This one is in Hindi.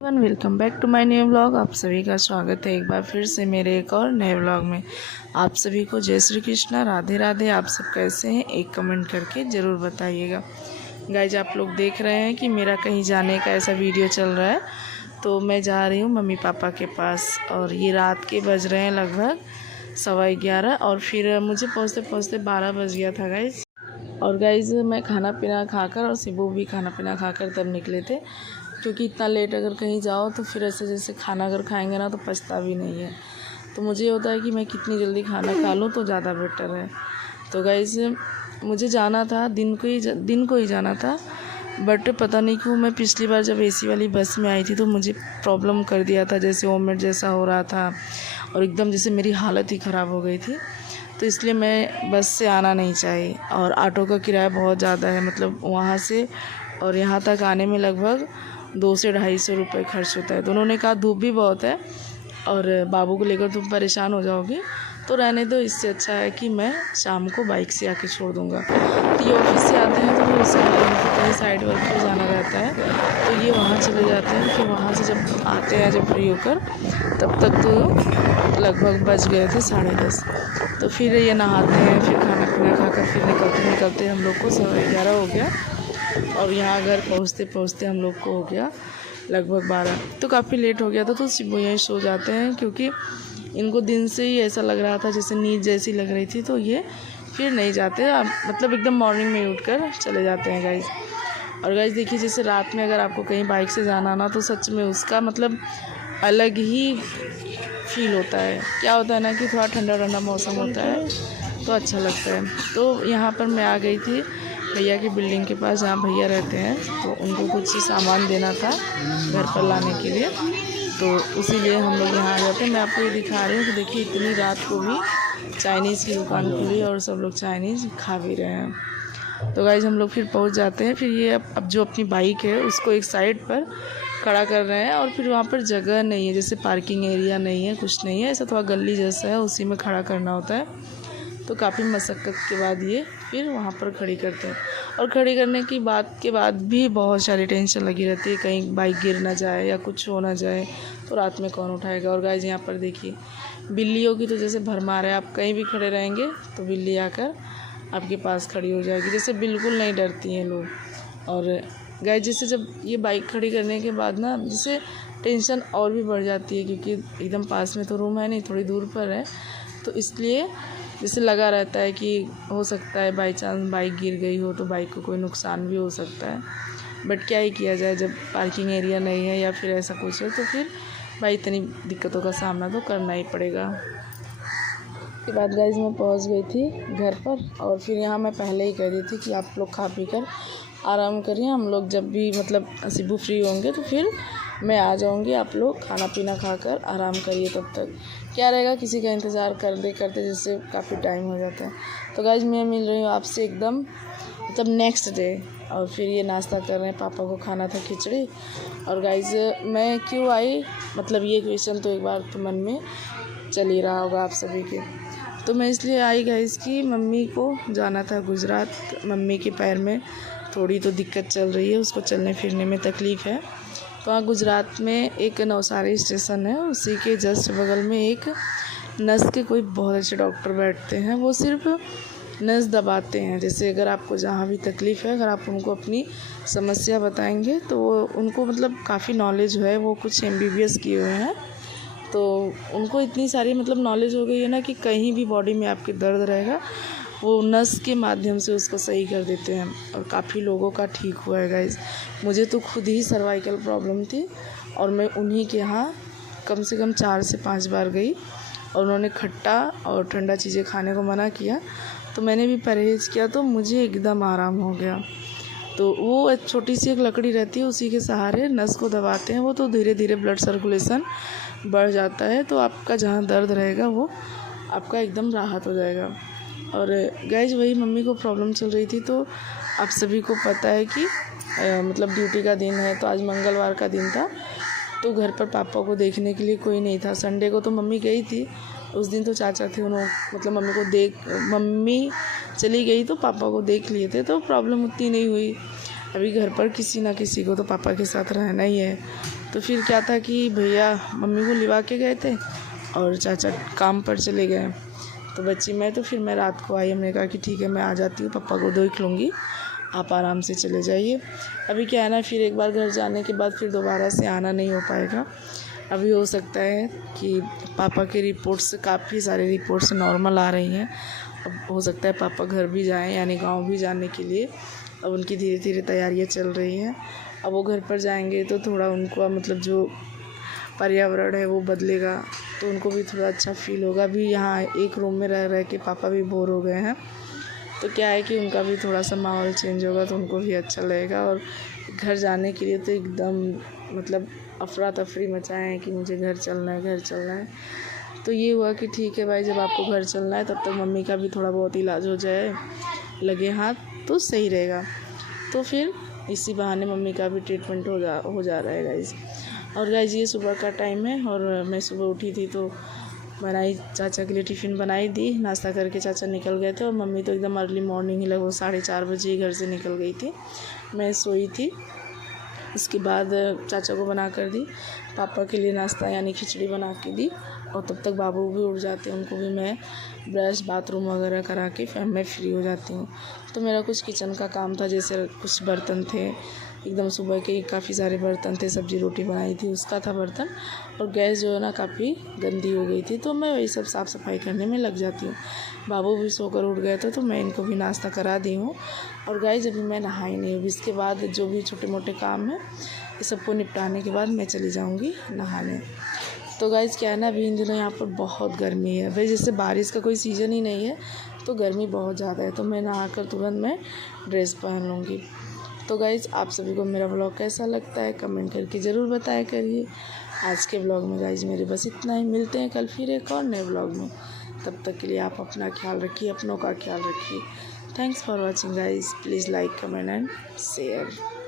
Welcome back to my new vlog. आप सभी का स्वागत है एक बार फिर से मेरे एक और नए व्लॉग में। आप सभी को जय श्री कृष्णा, राधे राधे। आप सब कैसे हैं, एक कमेंट करके ज़रूर बताइएगा। गाइज, आप लोग देख रहे हैं कि मेरा कहीं जाने का ऐसा वीडियो चल रहा है, तो मैं जा रही हूँ मम्मी पापा के पास। और ये रात के बज रहे हैं लगभग 11:15 और फिर मुझे पहुँचते पहुँचते 12 बज गया था गाइज। और गाइज, मैं खाना पीना खाकर और सिबू भी खाना पीना खाकर तब निकले थे, क्योंकि इतना लेट अगर कहीं जाओ तो फिर ऐसे जैसे खाना अगर खाएंगे ना तो पछता भी नहीं है। तो मुझे ये होता है कि मैं कितनी जल्दी खाना खा लूँ तो ज़्यादा बेटर है। तो गाइस, मुझे जाना था दिन को ही जाना था, बट पता नहीं क्यों मैं पिछली बार जब एसी वाली बस में आई थी तो मुझे प्रॉब्लम कर दिया था, जैसे वोमिट जैसा हो रहा था और एकदम जैसे मेरी हालत ही ख़राब हो गई थी। तो इसलिए मैं बस से आना नहीं चाहिए। और ऑटो का किराया बहुत ज़्यादा है, मतलब वहाँ से और यहाँ तक आने में लगभग 200 से 250 रुपये खर्च होता है। तो उन्होंने कहा धूप भी बहुत है और बाबू को लेकर तुम परेशान हो जाओगी, तो रहने दो, इससे अच्छा है कि मैं शाम को बाइक से आके छोड़ दूँगा। तो ये ऑफिस से आते हैं तो फिर उसके लिए कहीं साइड वर्क पर जाना रहता है, तो ये वहाँ चले जाते हैं। फिर वहाँ से जब आते हैं, जब फ्री होकर, तब तक तो लगभग बज गए थे 10:30। तो फिर ये नहाते हैं, फिर खाना पीना खाकर फिर निकलते हम लोग को 11:15 हो गया। और यहाँ घर पहुँचते पहुँचते हम लोग को हो गया लगभग 12। तो काफ़ी लेट हो गया था। तो सिर्फ यहीं सो जाते हैं, क्योंकि इनको दिन से ही ऐसा लग रहा था जैसे नींद जैसी लग रही थी, तो ये फिर नहीं जाते, मतलब एकदम मॉर्निंग में उठ कर चले जाते हैं गाइज। और गाइज देखिए, जैसे रात में अगर आपको कहीं बाइक से जाना ना, तो सच में उसका मतलब अलग ही फील होता है। क्या होता है ना कि थोड़ा ठंडा ठंडा मौसम होता है तो अच्छा लगता है। तो यहाँ पर मैं आ गई थी भैया की बिल्डिंग के पास, जहाँ भैया रहते हैं, तो उनको कुछ सामान देना था घर पर लाने के लिए, तो इसीलिए हम लोग यहाँ आ जाते हैं। मैं आपको ये दिखा रही हूँ कि देखिए, इतनी रात को भी चाइनीज़ की दुकान खुली और सब लोग चाइनीज़ खा भी रहे हैं। तो गाइज, हम लोग फिर पहुँच जाते हैं। फिर ये अब जो अपनी बाइक है उसको एक साइड पर खड़ा कर रहे हैं, और फिर वहाँ पर जगह नहीं है, जैसे पार्किंग एरिया नहीं है, कुछ नहीं है, ऐसा थोड़ा गली जैसा है, उसी में खड़ा करना होता है। तो काफ़ी मशक्क़त के बाद ये फिर वहाँ पर खड़ी करते हैं। और खड़ी करने की बात के बाद भी बहुत सारी टेंशन लगी रहती है, कहीं बाइक गिर ना जाए या कुछ हो ना जाए, तो रात में कौन उठाएगा। और गाइस, यहाँ पर देखिए, बिल्लियों की तो जैसे भरमार है। आप कहीं भी खड़े रहेंगे तो बिल्ली आकर आपके पास खड़ी हो जाएगी, जैसे बिल्कुल नहीं डरती हैं लोग। और गाइस, जैसे जब ये बाइक खड़ी करने के बाद ना, जैसे टेंशन और भी बढ़ जाती है, क्योंकि एकदम पास में तो रूम है नहीं, थोड़ी दूर पर है, तो इसलिए जैसे लगा रहता है कि हो सकता है बाई चांस बाइक गिर गई हो तो बाइक को कोई नुकसान भी हो सकता है। बट क्या ही किया जाए, जब पार्किंग एरिया नहीं है या फिर ऐसा कुछ है, तो फिर भाई इतनी दिक्कतों का सामना तो करना ही पड़ेगा। उसके बाद गाइस, मैं पहुंच गई थी घर पर, और फिर यहाँ मैं पहले ही कह दी थी कि आप लोग खा पी कर आराम करिए, हम लोग जब भी मतलब सिबू फ्री होंगे तो फिर मैं आ जाऊँगी, आप लोग खाना पीना खाकर आराम करिए। तब तक क्या रहेगा, किसी का इंतज़ार करते जिससे काफ़ी टाइम हो जाता है। तो गाइज, मैं मिल रही हूँ आपसे एकदम मतलब नेक्स्ट डे। और फिर ये नाश्ता कर रहे हैं, पापा को खाना था खिचड़ी। और गाइज, मैं क्यों आई, मतलब ये क्वेश्चन तो एक बार तो मन में चल ही रहा होगा आप सभी के। तो मैं इसलिए आई गाइज कि मम्मी को जाना था गुजरात। मम्मी के पैर में थोड़ी तो दिक्कत चल रही है, उसको चलने फिरने में तकलीफ़ है। तो वहाँ गुजरात में एक नवसारी स्टेशन है, उसी के जस्ट बगल में एक नस के कोई बहुत अच्छे डॉक्टर बैठते हैं। वो सिर्फ नस दबाते हैं। जैसे अगर आपको जहाँ भी तकलीफ़ है, अगर आप उनको अपनी समस्या बताएंगे तो उनको मतलब काफ़ी नॉलेज है, वो कुछ MBBS किए हुए हैं, तो उनको इतनी सारी मतलब नॉलेज हो गई है ना कि कहीं भी बॉडी में आपके दर्द रहेगा, वो नस के माध्यम से उसको सही कर देते हैं। और काफ़ी लोगों का ठीक हुआ है गाइस। मुझे तो खुद ही सर्वाइकल प्रॉब्लम थी, और मैं उन्हीं के यहाँ कम से कम 4 से 5 बार गई, और उन्होंने खट्टा और ठंडा चीज़ें खाने को मना किया, तो मैंने भी परहेज़ किया, तो मुझे एकदम आराम हो गया। तो वो एक छोटी सी एक लकड़ी रहती है, उसी के सहारे नस को दबाते हैं, वो तो धीरे धीरे ब्लड सर्कुलेशन बढ़ जाता है, तो आपका जहाँ दर्द रहेगा वो आपका एकदम राहत हो जाएगा। और गाइज, वही मम्मी को प्रॉब्लम चल रही थी। तो आप सभी को पता है कि मतलब ड्यूटी का दिन है, तो आज मंगलवार का दिन था, तो घर पर पापा को देखने के लिए कोई नहीं था। संडे को तो मम्मी गई थी, उस दिन तो चाचा थे, उन्होंने मतलब मम्मी चली गई तो पापा को देख लिए थे, तो प्रॉब्लम उतनी नहीं हुई। अभी घर पर किसी ना किसी को तो पापा के साथ रहना ही है, तो फिर क्या था कि भैया मम्मी को लिवा के गए थे और चाचा काम पर चले गए। तो बच्ची तो फिर मैं रात को आई। हमने कहा कि ठीक है मैं आ जाती हूँ, पापा को देख लूँगी, आप आराम से चले जाइए। अभी क्या है ना, फिर एक बार घर जाने के बाद फिर दोबारा से आना नहीं हो पाएगा। अभी हो सकता है कि पापा की रिपोर्ट्स, काफ़ी सारे रिपोर्ट्स नॉर्मल आ रही हैं। अब हो सकता है पापा घर भी जाएं, यानी गांव भी जाने के लिए अब उनकी धीरे धीरे तैयारियां चल रही हैं। अब वो घर पर जाएंगे तो थोड़ा उनको मतलब जो पर्यावरण है वो बदलेगा, तो उनको भी थोड़ा अच्छा फील होगा। अभी यहाँ एक रूम में रह रह के पापा भी बोर हो गए हैं, तो क्या है कि उनका भी थोड़ा सा माहौल चेंज होगा तो उनको भी अच्छा लगेगा। और घर जाने के लिए तो एकदम मतलब अफरा तफरी मचाए हैं कि मुझे घर चलना है, घर चलना है। तो ये हुआ कि ठीक है भाई, जब आपको घर चलना है तब तक मम्मी का भी थोड़ा बहुत इलाज हो जाए, लगे हाथ, तो सही रहेगा। तो फिर इसी बहाने मम्मी का भी ट्रीटमेंट हो जा रहा है गाइज़। और गाइज़ ये सुबह का टाइम है और मैं सुबह उठी थी तो बनाई, चाचा के लिए टिफ़िन बनाई दी, नाश्ता करके चाचा निकल गए थे। और मम्मी तो एकदम अर्ली मॉर्निंग ही लगभग 4:30 बजे ही घर से निकल गई थी। मैं सोई थी। इसके बाद चाचा को बना कर दी, पापा के लिए नाश्ता यानी खिचड़ी बना के दी। और तब तक बाबू भी उठ जाते हैं, उनको भी मैं ब्रश बाथरूम वगैरह करा के फिर मैं फ्री हो जाती हूँ। तो मेरा कुछ किचन का काम था, जैसे कुछ बर्तन थे, एकदम सुबह के काफ़ी सारे बर्तन थे, सब्ज़ी रोटी बनाई थी उसका था बर्तन। और गैस जो है ना काफ़ी गंदी हो गई थी, तो मैं वही सब साफ़ सफाई करने में लग जाती हूँ। बाबू भी सोकर उठ गए थे तो मैं इनको भी नाश्ता करा दी हूँ। और गाइस अभी मैं नहाई नहीं हूँ, इसके बाद जो भी छोटे मोटे काम हैं ये सबको निपटाने के बाद मैं चली जाऊँगी नहाने। तो गाइस क्या है ना, अभी इन दिनों यहाँ पर बहुत गर्मी है भाई, जैसे बारिश का कोई सीज़न ही नहीं है तो गर्मी बहुत ज़्यादा है। तो मैं नहाकर तुरंत मैं ड्रेस पहन लूँगी। तो गाइस आप सभी को मेरा व्लॉग कैसा लगता है कमेंट करके ज़रूर बताया करिए। आज के व्लॉग में गाइस मेरे बस इतना ही। मिलते हैं कल फिर एक और नए व्लॉग में। तब तक के लिए आप अपना ख्याल रखिए, अपनों का ख्याल रखिए। Thanks for watching guys. Please like comment and share.